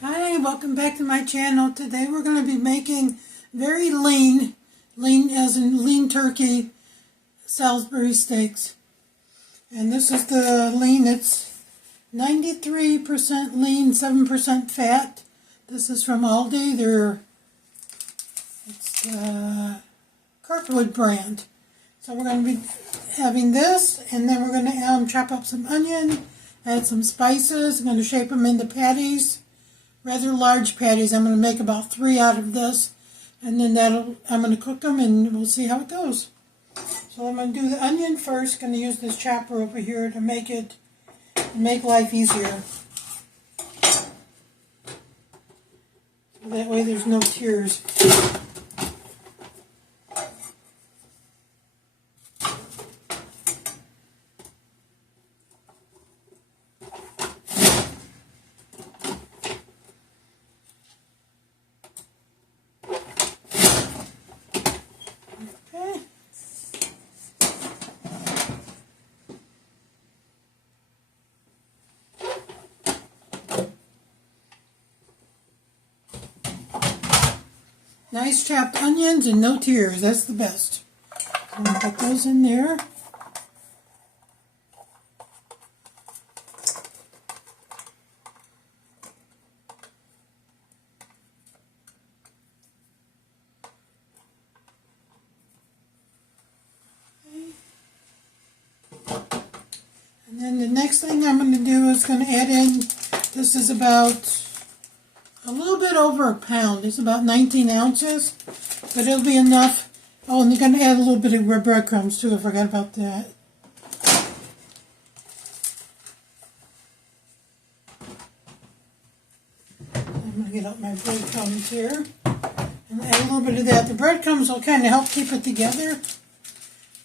Hi, welcome back to my channel. Today we're going to be making very lean as in lean turkey Salisbury steaks. And this is the lean, it's 93% lean, 7% fat. This is from Aldi, it's the Kirkwood brand. So we're going to be having this, and then we're going to chop up some onion, add some spices. I'm going to shape them into patties. Rather large patties. I'm going to make about 3 out of this, and then I'm going to cook them, and we'll see how it goes. So I'm going to do the onion first. Going to use this chopper over here to make life easier. So that way there's no tears. Nice chopped onions and no tears. That's the best. I'm going to put those in there. And then the next thing I'm going to do is going to add in, this is about a little bit over a pound. It's about 19 ounces, but it'll be enough. Oh, and you're going to add a little bit of breadcrumbs too. I forgot about that. I'm going to get out my breadcrumbs here and add a little bit of that. The breadcrumbs will kind of help keep it together,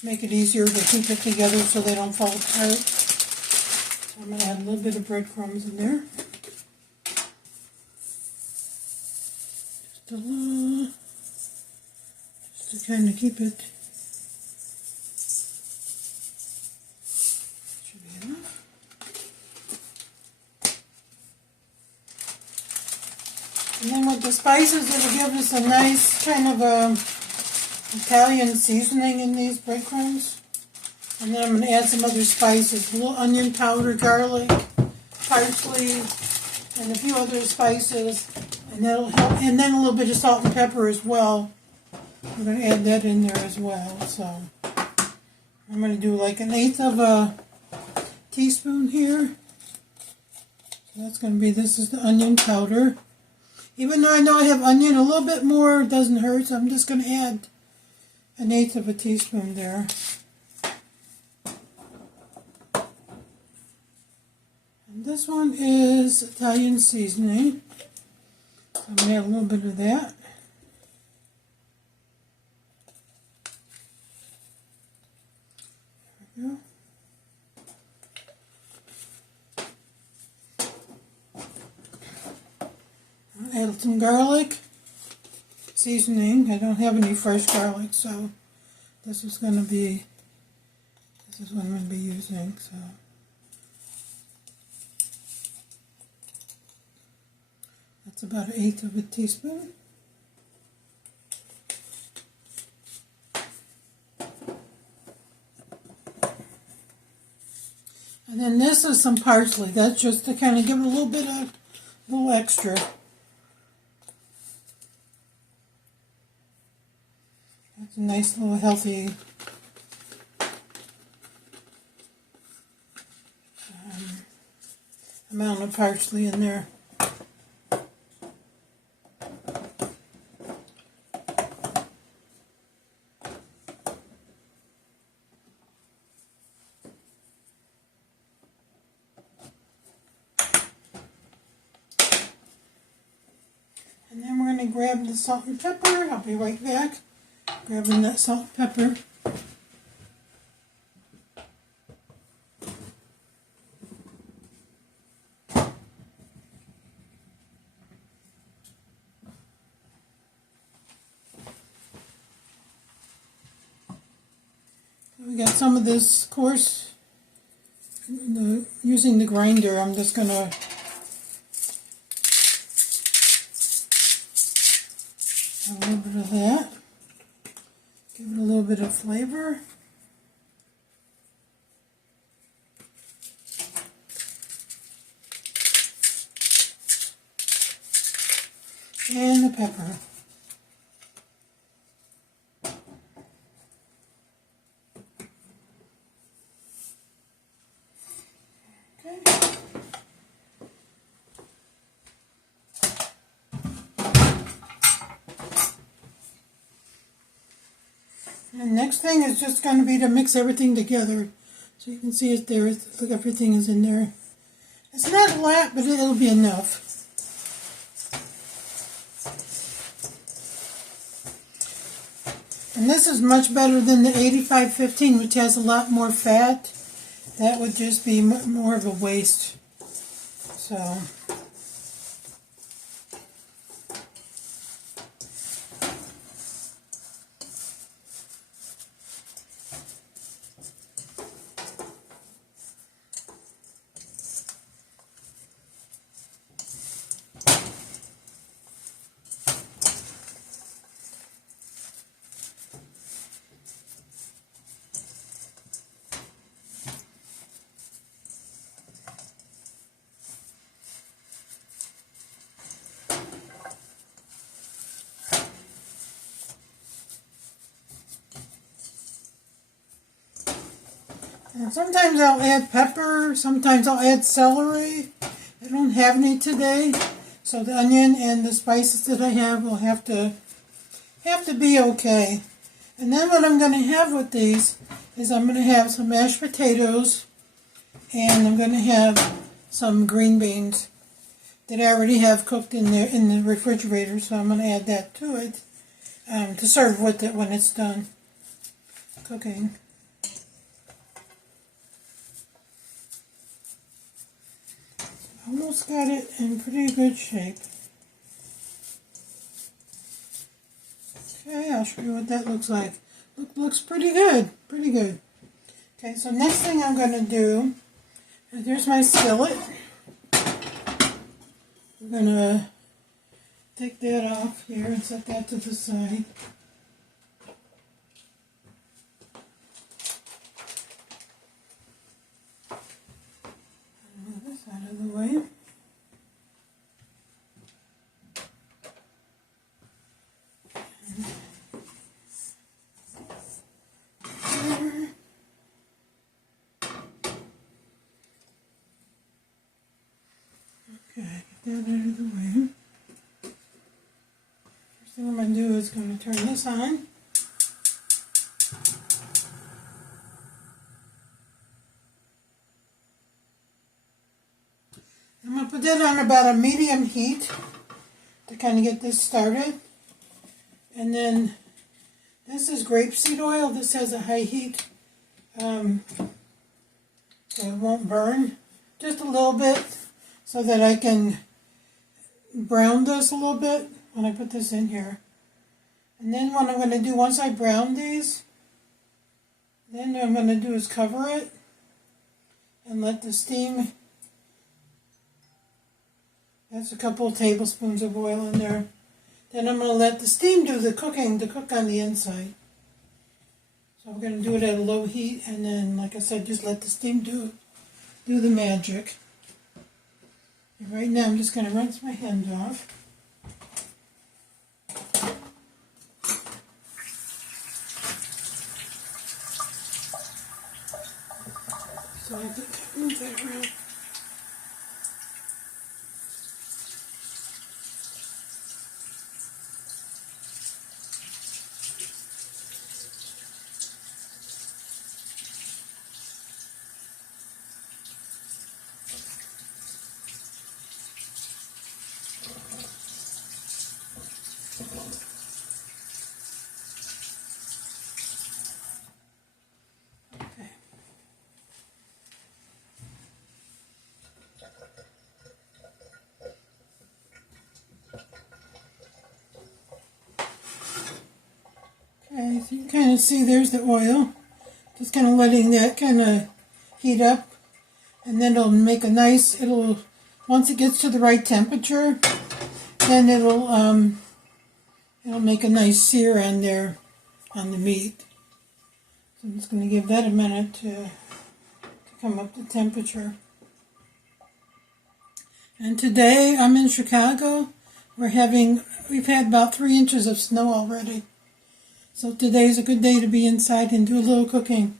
make it easier to keep it together so they don't fall apart. So I'm going to add a little bit of breadcrumbs in there. Just to kind of keep it. Should be enough. And then with the spices, it'll give us a nice kind of Italian seasoning in these breadcrumbs. And then I'm going to add some other spices, a little onion powder, garlic, parsley, and a few other spices. And that'll help, and then a little bit of salt and pepper as well. I'm going to add that in there as well. So I'm going to do like 1/8 of a teaspoon here. So that's going to be, this is the onion powder. Even though I know I have onion, a little bit more doesn't hurt, so I'm just going to add 1/8 of a teaspoon there. And this one is Italian seasoning. I'm going to add a little bit of that. There we go. I'll add some garlic seasoning. I don't have any fresh garlic, so this is what I'm going to be using. So that's about 1/8 of a teaspoon. And then this is some parsley. That's just to kind of give it a little extra. That's a nice little healthy amount of parsley in there. And then we're going to grab the salt and pepper. I'll be right back. Grabbing that salt and pepper. We got some of this coarse, using the grinder, I'm just going to A little bit of that. Give it a little bit of flavor. And the pepper. Okay. And next thing is just going to be to mix everything together. So you can see it there. Look, everything is in there. It's not a lot, but it'll be enough. And this is much better than the 85-15, which has a lot more fat. That would just be more of a waste. So, and sometimes I'll add pepper, sometimes I'll add celery. I don't have any today, so the onion and the spices that I have will have to be okay. And then what I'm going to have with these is I'm going to have some mashed potatoes, and I'm going to have some green beans that I already have cooked in there in the refrigerator, so I'm going to add that to it to serve with it when it's done cooking. Almost got it in pretty good shape. Okay, I'll show you what that looks like. Looks pretty good, pretty good. Okay, so next thing I'm going to do, there's my skillet. I'm going to take that off here and set that to the side. Move this out of the way. Okay, get that out of the way. First thing I'm going to do is going to turn this on. I'm going to put that on about a medium heat to kind of get this started. And then this is grapeseed oil. This has a high heat, so it won't burn. Just a little bit so that I can brown this a little bit when I put this in here. And then what I'm going to do once I brown these, then what I'm going to do is cover it and let the steam. That's a couple of tablespoons of oil in there. Then I'm going to let the steam do the cooking to cook on the inside. So we're going to do it at a low heat, and then, like I said, just let the steam do the magic. And right now I'm just going to rinse my hand off. So I think I move that around. Okay, so you can kind of see there's the oil. Just kind of letting that kind of heat up. And then it'll make a nice, once it gets to the right temperature, then it'll It'll make a nice sear on there on the meat. So I'm just going to give that a minute to come up to temperature. And today I'm in Chicago. We've had about 3 inches of snow already. So today's a good day to be inside and do a little cooking.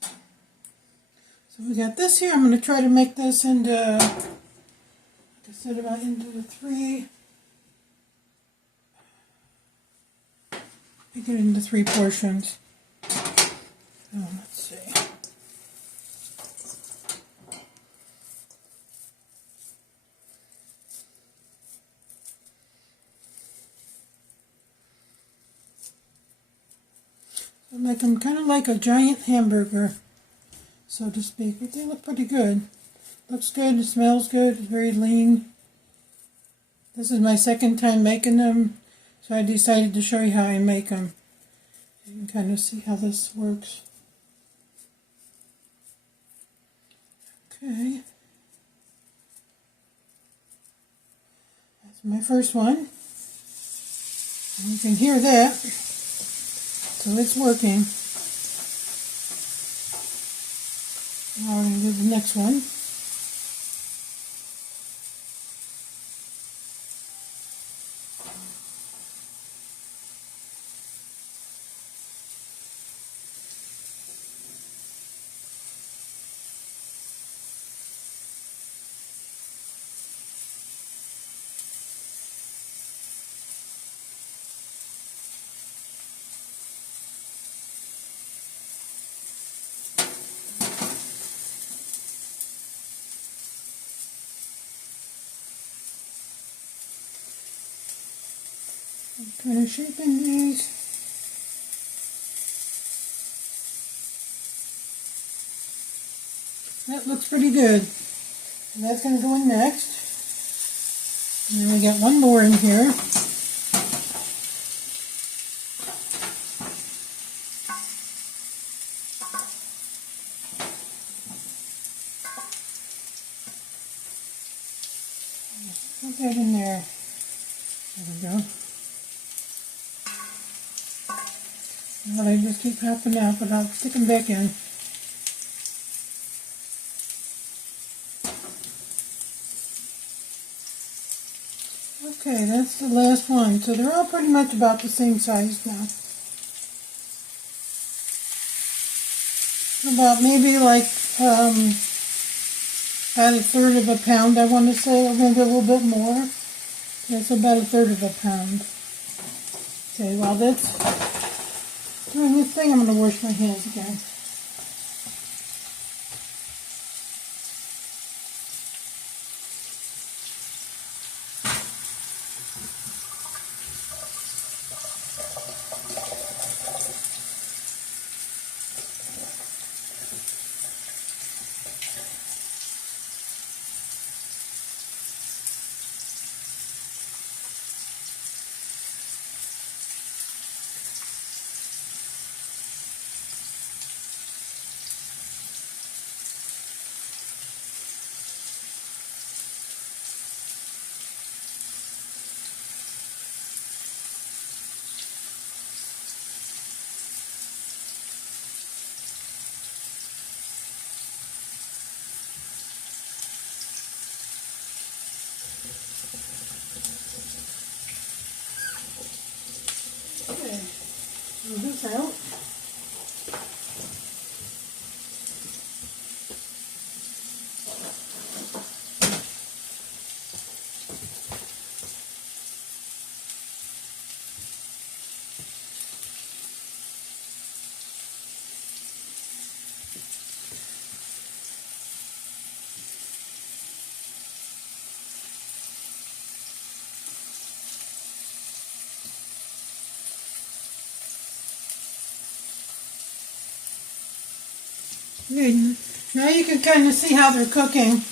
So we got this here. I'm going to try to make this into, like I said, about into the 3. Make it into 3 portions. Oh, let's see. I make them kind of like a giant hamburger, so to speak. But they look pretty good. Looks good, it smells good, it's very lean. This is my second time making them, so I decided to show you how I make them. You can kind of see how this works. Okay. That's my first one. And you can hear that. So it's working. Now we're going to do the next one. I'm kind of shaping these. That looks pretty good. And that's going to go in next. And then we got one more in here. Put that in there. There we go. Now they just keep popping out, but I'll stick them back in. Okay, that's the last one. So they're all pretty much about the same size now. About maybe like about a third of a pound, I want to say, or maybe a little bit more. That's about a third of a pound. Okay, while that's doing this thing, I'm going to wash my hands again. Okay, move this out. Okay, now you can kind of see how they're cooking.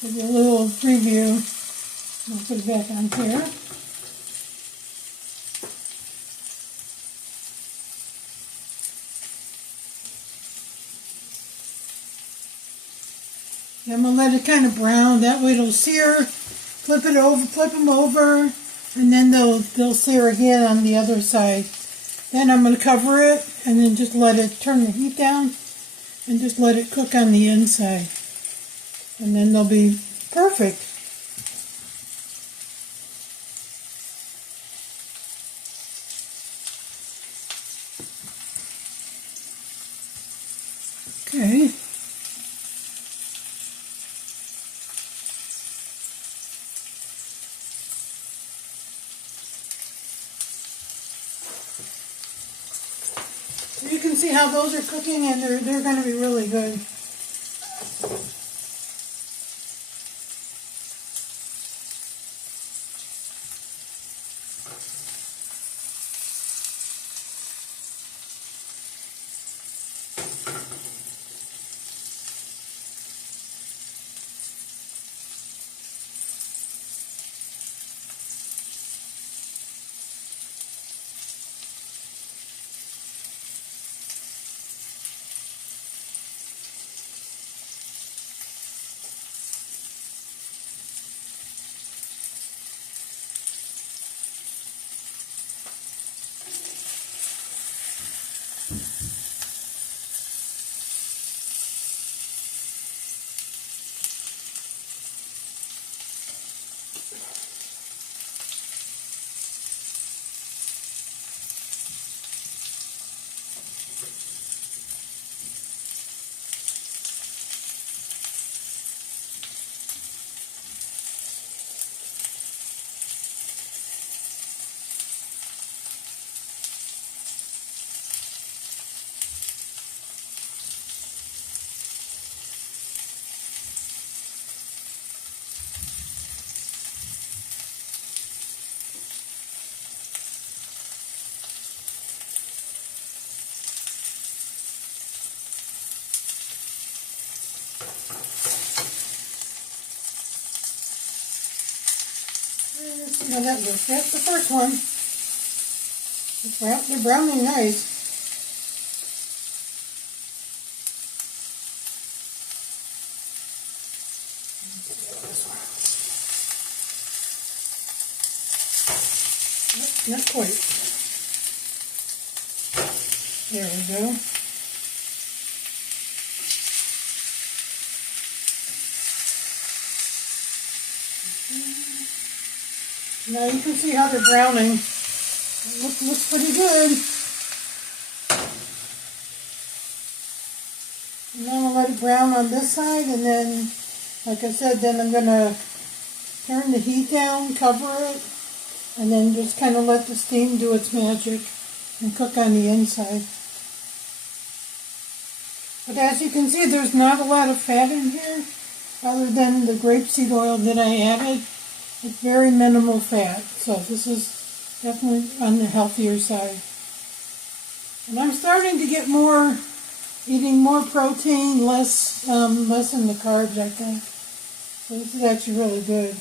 Give you a little preview. I'll put it back on here. I'm going to let it kind of brown. That way it'll sear. Flip them over, and then they'll sear again on the other side. Then I'm going to cover it, and then just let it turn the heat down, and just let it cook on the inside. And then they'll be perfect. Okay. You can see how those are cooking, and they're going to be really good. See how that looks. That's the first one. They're browning nice. Not quite. There we go. Now you can see how they're browning. Looks pretty good. And now I'll let it brown on this side, and then, like I said, then I'm going to turn the heat down, cover it, and then just kind of let the steam do its magic and cook on the inside. But as you can see, there's not a lot of fat in here, other than the grapeseed oil that I added. It's very minimal fat, so this is definitely on the healthier side. And I'm starting to get eating more protein, less in the carbs, I think. So this is actually really good.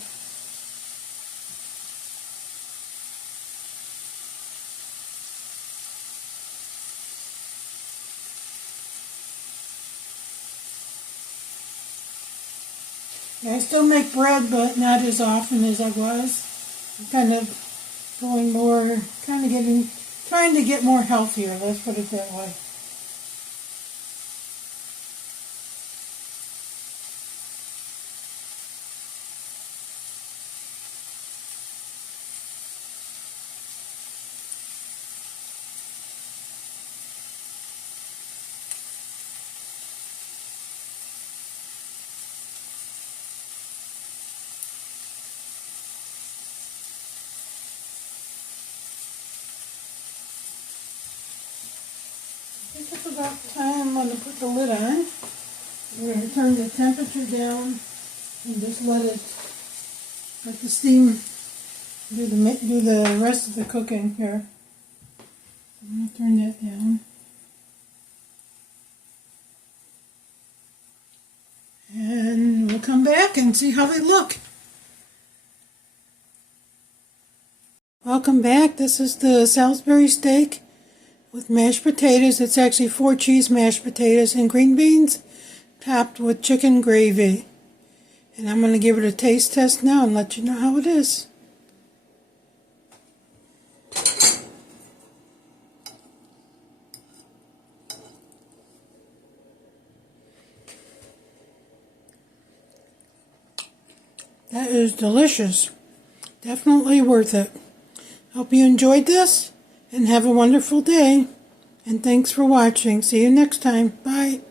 Yeah, I still make bread, but not as often as I was. I'm kind of trying to get more healthier, let's put it that way. I think it's about time I'm going to put the lid on. We're going to turn the temperature down and just let the steam do the rest of the cooking here. I'm going to turn that down. And we'll come back and see how they look. Welcome back. This is the Salisbury steak with mashed potatoes. It's actually 4 cheese mashed potatoes and green beans topped with chicken gravy. And I'm going to give it a taste test now and let you know how it is. That is delicious. Definitely worth it. Hope you enjoyed this and have a wonderful day. And thanks for watching. See you next time. Bye.